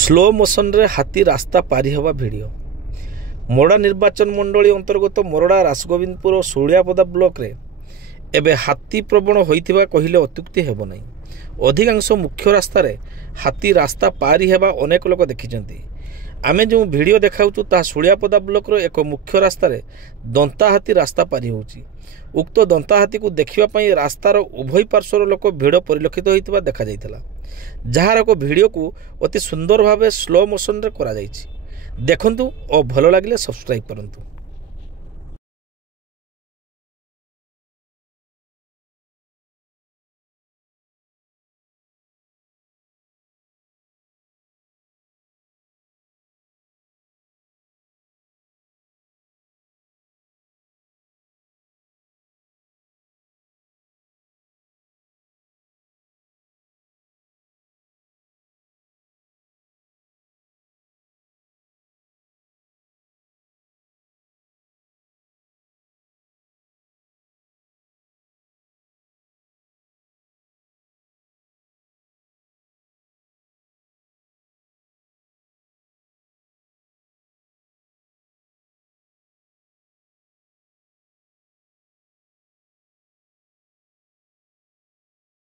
Slow ମୋସନରେ ହାତୀ ରାସ୍ତା ପାରି ହେବା ଭିଡ଼ିଓ। ମୋରଡ଼ା ନିର୍ବାଚନ ମଣ୍ଡଳୀ ଅନ୍ତର୍ଗତ ମୋରଡ଼ା ରାସଗୋବିନ୍ଦପୁର ଓ ଶୁଳିଆପଦା ବ୍ଲକରେ ଏବେ ହାତୀ ପ୍ରବଣ ହୋଇଥିବା କହିଲେ ଅତ୍ୟୁକ୍ତି ହେବ ନାହିଁ। ଅଧିକାଂଶ ମୁଖ୍ୟ ରାସ୍ତାରେ ହାତୀ ରାସ୍ତା ପାରି ହେବା ଅନେକ ଲୋକ ଦେଖିଛନ୍ତି। ଆମେ ଯେଉଁ ଭିଡ଼ିଓ ଦେଖାଉଛୁ ତାହା ଶୁଳିଆପଦା ବ୍ଲକର ଏକ ମୁଖ୍ୟ ରାସ୍ତାରେ ଦନ୍ତା ହାତୀ ରାସ୍ତା ପାରି ହେଉଛି। ଉକ୍ତ ଦନ୍ତା ହାତୀକୁ ଦେଖିବା ପାଇଁ ରାସ୍ତାର ଉଭୟ ପାର୍ଶ୍ୱର ଲୋକ ଭିଡ଼ ପରିଲକ୍ଷିତ ହୋଇଥିବା ଦେଖାଯାଇଥିଲା, ଯାହାର ଏକ ଭିଡ଼ିଓକୁ ଅତି ସୁନ୍ଦର ଭାବେ ସ୍ଲୋ ମୋସନରେ କରାଯାଇଛି। ଦେଖନ୍ତୁ ଓ ଭଲ ଲାଗିଲେ ସବସ୍କ୍ରାଇବ୍ କରନ୍ତୁ।